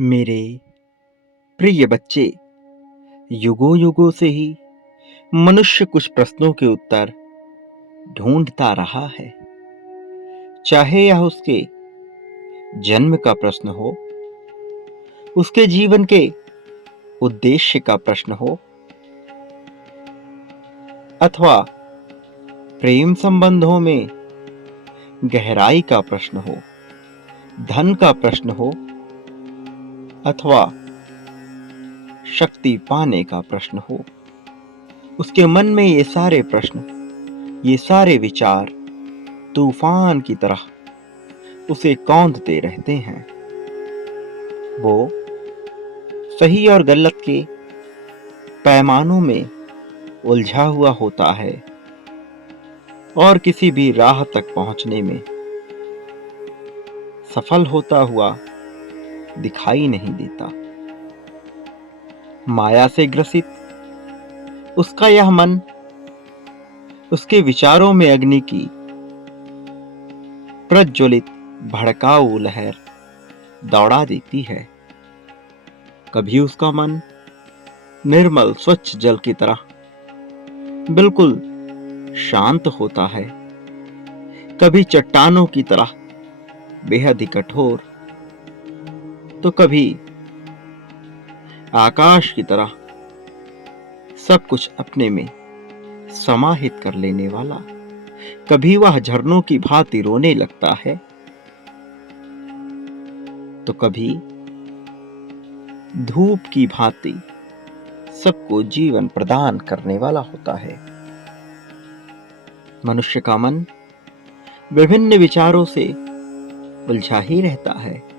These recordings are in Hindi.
मेरे प्रिय बच्चे, युगों युगों से ही मनुष्य कुछ प्रश्नों के उत्तर ढूंढता रहा है। चाहे यह उसके जन्म का प्रश्न हो, उसके जीवन के उद्देश्य का प्रश्न हो, अथवा प्रेम संबंधों में गहराई का प्रश्न हो, धन का प्रश्न हो, अथवा शक्ति पाने का प्रश्न हो। उसके मन में ये सारे प्रश्न, ये सारे विचार तूफान की तरह उसे कौंधते रहते हैं। वो सही और गलत के पैमानों में उलझा हुआ होता है और किसी भी राह तक पहुंचने में सफल होता हुआ दिखाई नहीं देता। माया से ग्रसित उसका यह मन उसके विचारों में अग्नि की प्रज्वलित भड़काऊ लहर दौड़ा देती है। कभी उसका मन निर्मल स्वच्छ जल की तरह बिल्कुल शांत होता है, कभी चट्टानों की तरह बेहद ही कठोर, तो कभी आकाश की तरह सब कुछ अपने में समाहित कर लेने वाला। कभी वह झरनों की भांति रोने लगता है, तो कभी धूप की भांति सबको जीवन प्रदान करने वाला होता है। मनुष्य का मन विभिन्न विचारों से उलझा ही रहता है।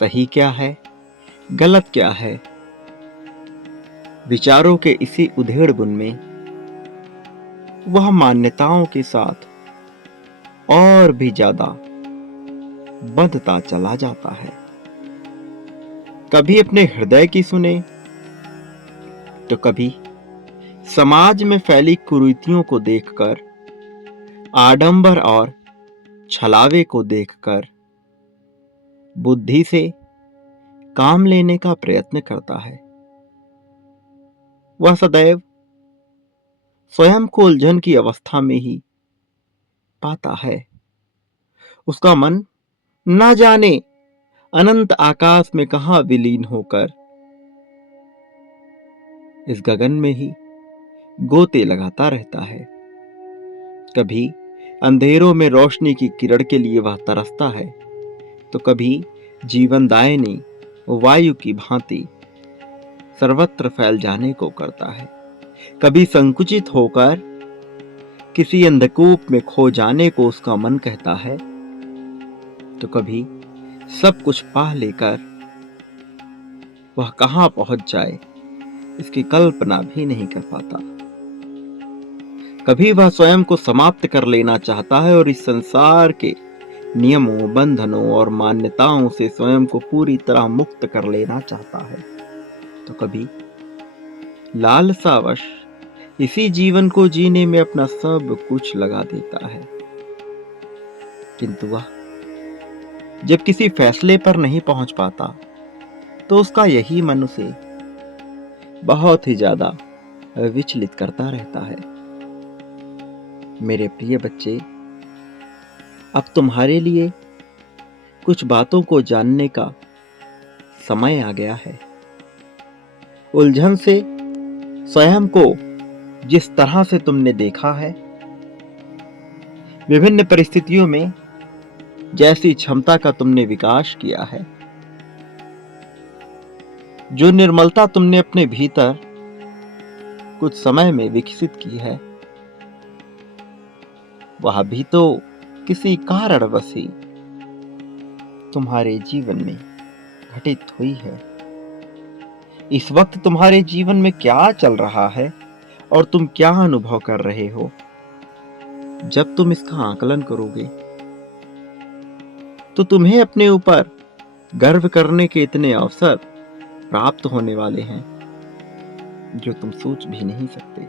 सही क्या है, गलत क्या है, विचारों के इसी उधेड़-बुन में वह मान्यताओं के साथ और भी ज्यादा बंधता चला जाता है। कभी अपने हृदय की सुने, तो कभी समाज में फैली कुरीतियों को देखकर, आडंबर और छलावे को देखकर बुद्धि से काम लेने का प्रयत्न करता है। वह सदैव स्वयं को उलझन की अवस्था में ही पाता है। उसका मन ना जाने अनंत आकाश में कहां विलीन होकर इस गगन में ही गोते लगाता रहता है। कभी अंधेरों में रोशनी की किरण के लिए वह तरसता है, तो कभी जीवनदायिनी वायु की भांति सर्वत्र फैल जाने को करता है। कभी संकुचित होकर किसी अंधकूप में खो जाने को उसका मन कहता है, तो कभी सब कुछ पा लेकर वह कहां पहुंच जाए इसकी कल्पना भी नहीं कर पाता। कभी वह स्वयं को समाप्त कर लेना चाहता है और इस संसार के नियमों, बंधनों और मान्यताओं से स्वयं को पूरी तरह मुक्त कर लेना चाहता है, तो कभी लालसावश इसी जीवन को जीने में अपना सब कुछ लगा देता है। किंतु वह जब किसी फैसले पर नहीं पहुंच पाता, तो उसका यही मन उसे बहुत ही ज्यादा विचलित करता रहता है। मेरे प्रिय बच्चे, अब तुम्हारे लिए कुछ बातों को जानने का समय आ गया है। उलझन से स्वयं को जिस तरह से तुमने देखा है, विभिन्न परिस्थितियों में जैसी क्षमता का तुमने विकास किया है, जो निर्मलता तुमने अपने भीतर कुछ समय में विकसित की है, वह भी तो किसी कारणवश ही तुम्हारे जीवन में घटित हुई है। इस वक्त तुम्हारे जीवन में क्या चल रहा है और तुम क्या अनुभव कर रहे हो, जब तुम इसका आकलन करोगे, तो तुम्हें अपने ऊपर गर्व करने के इतने अवसर प्राप्त होने वाले हैं जो तुम सोच भी नहीं सकते।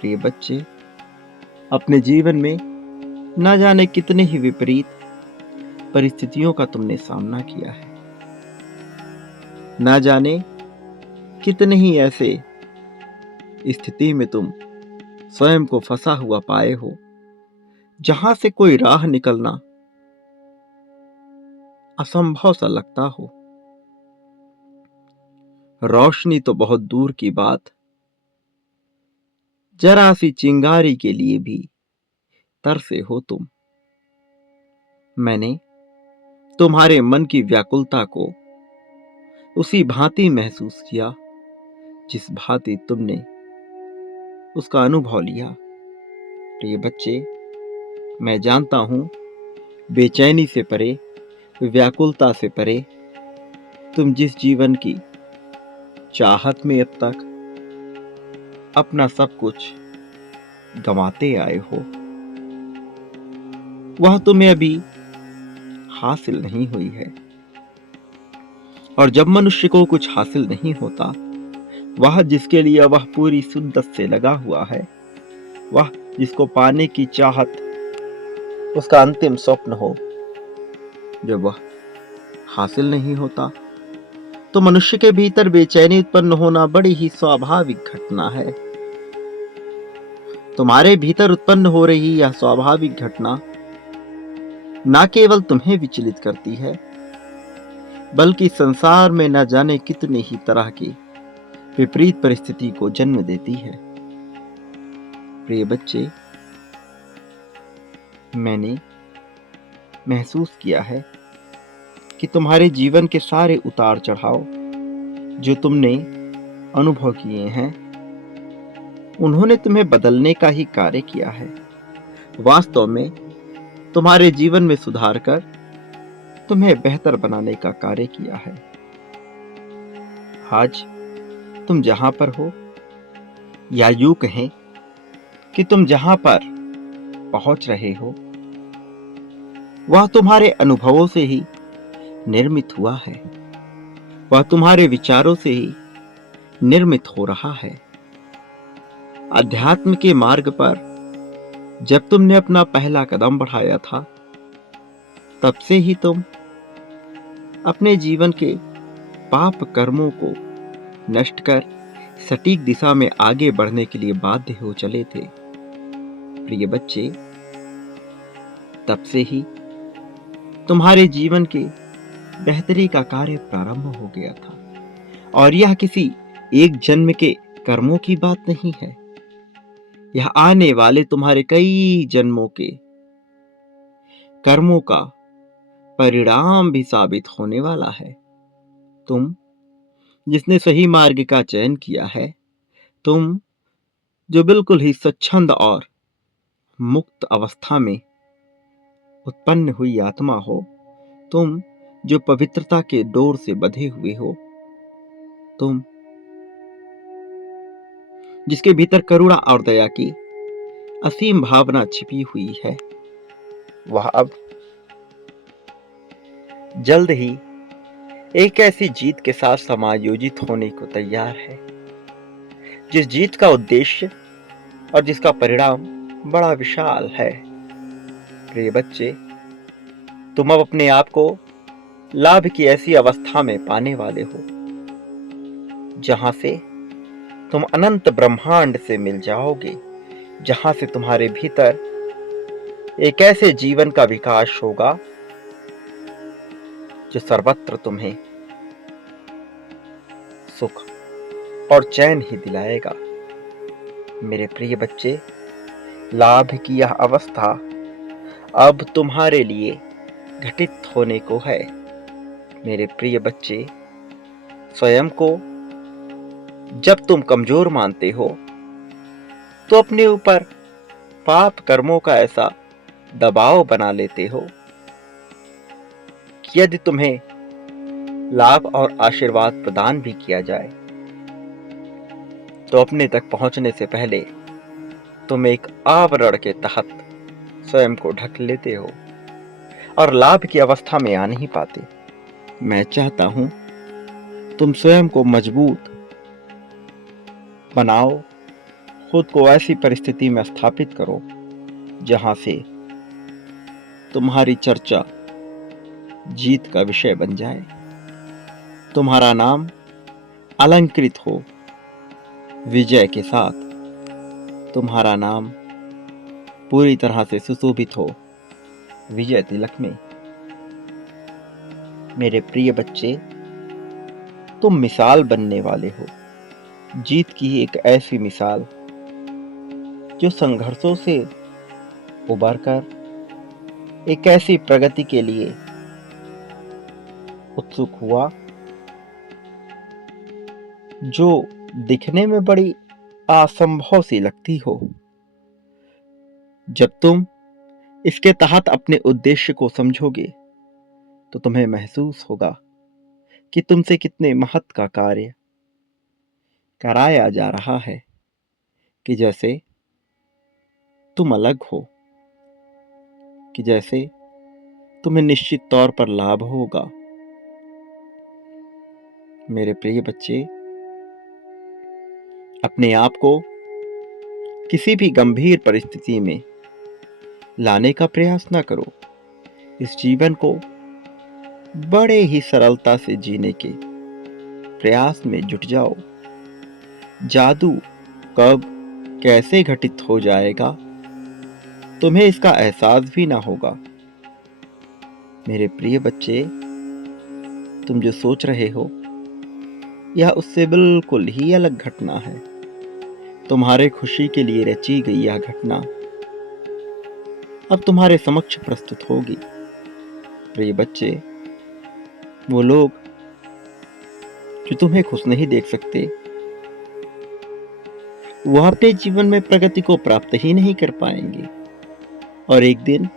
प्रिय बच्चे, अपने जीवन में न जाने कितने ही विपरीत परिस्थितियों का तुमने सामना किया है। ना जाने कितने ही ऐसे स्थिति में तुम स्वयं को फंसा हुआ पाए हो, जहां से कोई राह निकलना असंभव सा लगता हो। रोशनी तो बहुत दूर की बात, जरा सी चिंगारी के लिए भी तरसे हो तुम। मैंने तुम्हारे मन की व्याकुलता को उसी भांति महसूस किया जिस भांति तुमने उसका अनुभव लिया। प्रिय बच्चे, मैं जानता हूं, बेचैनी से परे, व्याकुलता से परे, तुम जिस जीवन की चाहत में अब तक अपना सब कुछ गंवाते आए हो, वह तुम्हें अभी हासिल नहीं हुई है। और जब मनुष्य को कुछ हासिल नहीं होता, वह जिसके लिए वह पूरी शिद्दत से लगा हुआ है, वह जिसको पाने की चाहत उसका अंतिम स्वप्न हो, जब वह हासिल नहीं होता, तो मनुष्य के भीतर बेचैनी उत्पन्न होना बड़ी ही स्वाभाविक घटना है। तुम्हारे भीतर उत्पन्न हो रही यह स्वाभाविक घटना न केवल तुम्हें विचलित करती है, बल्कि संसार में न जाने कितने ही तरह की विपरीत परिस्थिति को जन्म देती है। प्रिय बच्चे, मैंने महसूस किया है कि तुम्हारे जीवन के सारे उतार चढ़ाव जो तुमने अनुभव किए हैं, उन्होंने तुम्हें बदलने का ही कार्य किया है। वास्तव में तुम्हारे जीवन में सुधार कर तुम्हें बेहतर बनाने का कार्य किया है। आज तुम जहां पर हो, या यूं कहें कि तुम जहां पर पहुंच रहे हो, वह तुम्हारे अनुभवों से ही निर्मित हुआ है। वह तुम्हारे विचारों से ही निर्मित हो रहा है। अध्यात्म के मार्ग पर जब तुमने अपना पहला कदम बढ़ाया था, तब से ही तुम अपने जीवन के पाप कर्मों को नष्ट कर सटीक दिशा में आगे बढ़ने के लिए बाध्य हो चले थे। प्रिय बच्चे, तब से ही तुम्हारे जीवन के बेहतरी का कार्य प्रारंभ हो गया था। और यह किसी एक जन्म के कर्मों की बात नहीं है, यह आने वाले तुम्हारे कई जन्मों के कर्मों का परिणाम भी साबित होने वाला है। तुम जिसने सही मार्ग का चयन किया है, तुम जो बिल्कुल ही स्वच्छंद और मुक्त अवस्था में उत्पन्न हुई आत्मा हो, तुम जो पवित्रता के डोर से बंधे हुए हो, तुम जिसके भीतर करुणा और दया की असीम भावना छिपी हुई है, वह अब जल्द ही एक ऐसी जीत के साथ समायोजित होने को तैयार है, जिस जीत का उद्देश्य और जिसका परिणाम बड़ा विशाल है। प्रिय बच्चे, तुम अब अपने आप को लाभ की ऐसी अवस्था में पाने वाले हो, जहां से तुम अनंत ब्रह्मांड से मिल जाओगे, जहां से तुम्हारे भीतर एक ऐसे जीवन का विकास होगा जो सर्वत्र तुम्हें सुख और चैन ही दिलाएगा। मेरे प्रिय बच्चे, लाभ की यह अवस्था अब तुम्हारे लिए घटित होने को है। मेरे प्रिय बच्चे, स्वयं को जब तुम कमजोर मानते हो, तो अपने ऊपर पाप कर्मों का ऐसा दबाव बना लेते हो कि यदि तुम्हें लाभ और आशीर्वाद प्रदान भी किया जाए, तो अपने तक पहुंचने से पहले तुम एक आवरण के तहत स्वयं को ढक लेते हो और लाभ की अवस्था में आ नहीं पाते। मैं चाहता हूं तुम स्वयं को मजबूत बनाओ, खुद को ऐसी परिस्थिति में स्थापित करो जहां से तुम्हारी चर्चा जीत का विषय बन जाए। तुम्हारा नाम अलंकृत हो विजय के साथ, तुम्हारा नाम पूरी तरह से सुशोभित हो विजय तिलक में। मेरे प्रिय बच्चे, तुम मिसाल बनने वाले हो, जीत की एक ऐसी मिसाल जो संघर्षों से उबरकर एक ऐसी प्रगति के लिए उत्सुक हुआ जो दिखने में बड़ी असंभव सी लगती हो। जब तुम इसके तहत अपने उद्देश्य को समझोगे तो तुम्हें महसूस होगा कि तुमसे कितने महत्व का कार्य कराया जा रहा है, कि जैसे तुम अलग हो, कि जैसे तुम्हें निश्चित तौर पर लाभ होगा। मेरे प्रिय बच्चे, अपने आप को किसी भी गंभीर परिस्थिति में लाने का प्रयास ना करो। इस जीवन को बड़े ही सरलता से जीने के प्रयास में जुट जाओ। जादू कब कैसे घटित हो जाएगा तुम्हें इसका एहसास भी ना होगा। मेरे प्रिय बच्चे, तुम जो सोच रहे हो यह उससे बिल्कुल ही अलग घटना है। तुम्हारे खुशी के लिए रची गई यह घटना अब तुम्हारे समक्ष प्रस्तुत होगी। प्रिय बच्चे, वो लोग जो तुम्हें खुश नहीं देख सकते, वह अपने जीवन में प्रगति को प्राप्त ही नहीं कर पाएंगे, और एक दिन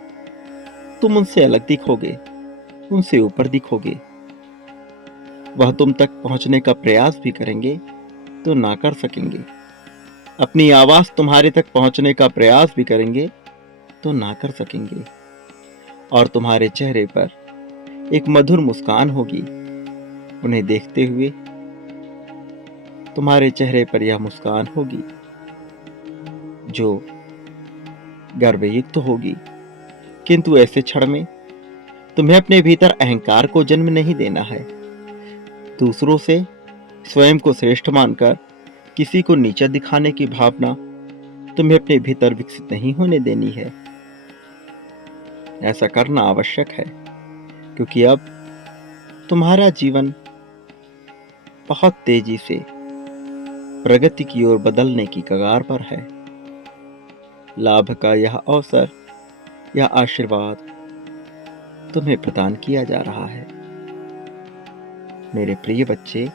तुम उनसे अलग दिखोगे, उनसे ऊपर दिखोगे। वह तुम तक पहुंचने का प्रयास भी करेंगे तो ना कर सकेंगे। अपनी आवाज तुम्हारे तक पहुंचने का प्रयास भी करेंगे तो ना कर सकेंगे। और तुम्हारे चेहरे पर एक मधुर मुस्कान होगी। उन्हें देखते हुए तुम्हारे चेहरे पर यह मुस्कान होगी जो गर्वयुक्त होगी। किंतु ऐसे क्षण में तुम्हें अपने भीतर अहंकार को जन्म नहीं देना है। दूसरों से स्वयं को श्रेष्ठ मानकर किसी को नीचा दिखाने की भावना तुम्हें अपने भीतर विकसित नहीं होने देनी है। ऐसा करना आवश्यक है, क्योंकि अब तुम्हारा जीवन बहुत तेजी से प्रगति की ओर बदलने की कगार पर है। लाभ का यह अवसर, यह आशीर्वाद तुम्हें प्रदान किया जा रहा है। मेरे प्रिय बच्चे,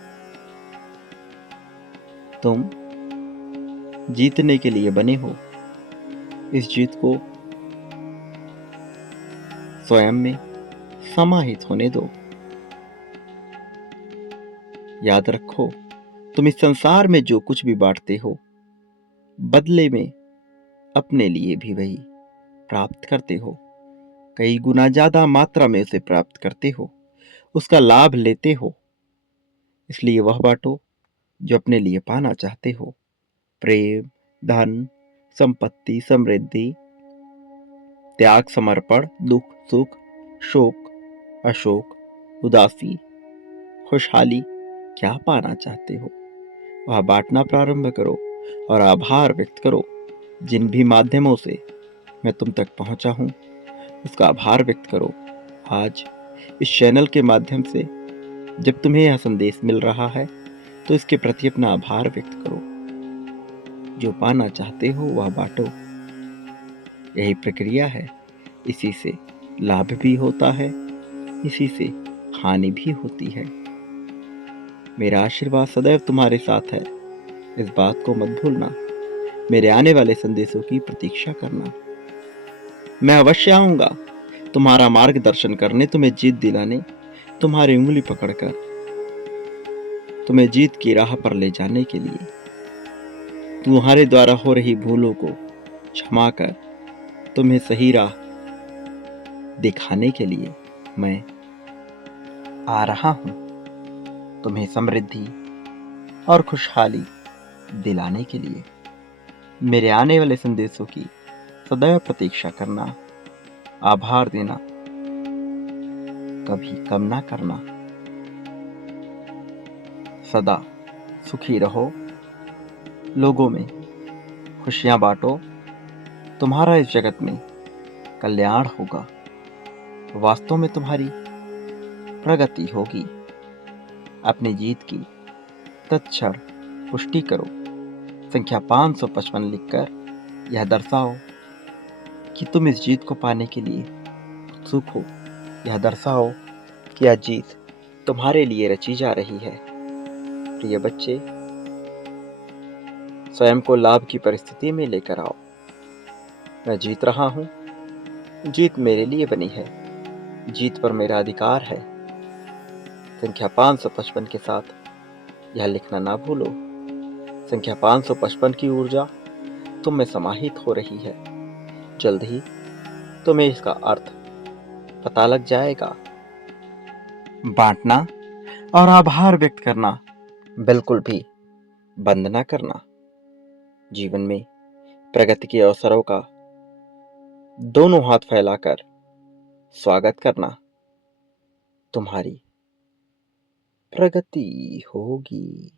तुम जीतने के लिए बने हो। इस जीत को स्वयं में समाहित होने दो। याद रखो, तुम इस संसार में जो कुछ भी बांटते हो, बदले में अपने लिए भी वही प्राप्त करते हो। कई गुना ज्यादा मात्रा में उसे प्राप्त करते हो, उसका लाभ लेते हो। इसलिए वह बांटो जो अपने लिए पाना चाहते हो। प्रेम, धन, संपत्ति, समृद्धि, त्याग, समर्पण, दुख, सुख, शोक, अशोक, उदासी, खुशहाली, क्या पाना चाहते हो वह बांटना प्रारंभ करो और आभार व्यक्त करो। जिन भी माध्यमों से मैं तुम तक पहुंचा हूं, उसका आभार व्यक्त करो। आज इस चैनल के माध्यम से जब तुम्हें यह संदेश मिल रहा है तो इसके प्रति अपना आभार व्यक्त करो। जो पाना चाहते हो वह बांटो। यही प्रक्रिया है। इसी से लाभ भी होता है, इसी से हानि भी होती है। मेरा आशीर्वाद सदैव तुम्हारे साथ है, इस बात को मत भूलना। मेरे आने वाले संदेशों की प्रतीक्षा करना। मैं अवश्य आऊंगा तुम्हारा मार्गदर्शन करने, तुम्हें जीत दिलाने, तुम्हारी उंगली पकड़कर तुम्हें जीत की राह पर ले जाने के लिए, तुम्हारे द्वारा हो रही भूलों को क्षमा कर तुम्हें सही राह दिखाने के लिए मैं आ रहा हूं। तुम्हें समृद्धि और खुशहाली दिलाने के लिए मेरे आने वाले संदेशों की सदैव प्रतीक्षा करना, आभार देना, कभी कम ना करना। सदा सुखी रहो, लोगों में खुशियां बांटो, तुम्हारा इस जगत में कल्याण होगा। वास्तव में तुम्हारी प्रगति होगी। अपनी जीत की तत्क्षण पुष्टि करो। संख्या 555 लिखकर यह दर्शाओ कि तुम इस जीत को पाने के लिए उत्सुक हो। यह दर्शाओ कि यह जीत तुम्हारे लिए रची जा रही है। प्रिय बच्चे, स्वयं को लाभ की परिस्थिति में लेकर आओ। मैं जीत रहा हूं, जीत मेरे लिए बनी है, जीत पर मेरा अधिकार है। संख्या 555 के साथ यह लिखना ना भूलो। संख्या 555 की ऊर्जा तुम में समाहित हो रही है। जल्द ही तुम्हें इसका अर्थ पता लग जाएगा। बांटना और आभार व्यक्त करना बिल्कुल भी बंद ना करना। जीवन में प्रगति के अवसरों का दोनों हाथ फैलाकर स्वागत करना। तुम्हारी प्रगति होगी।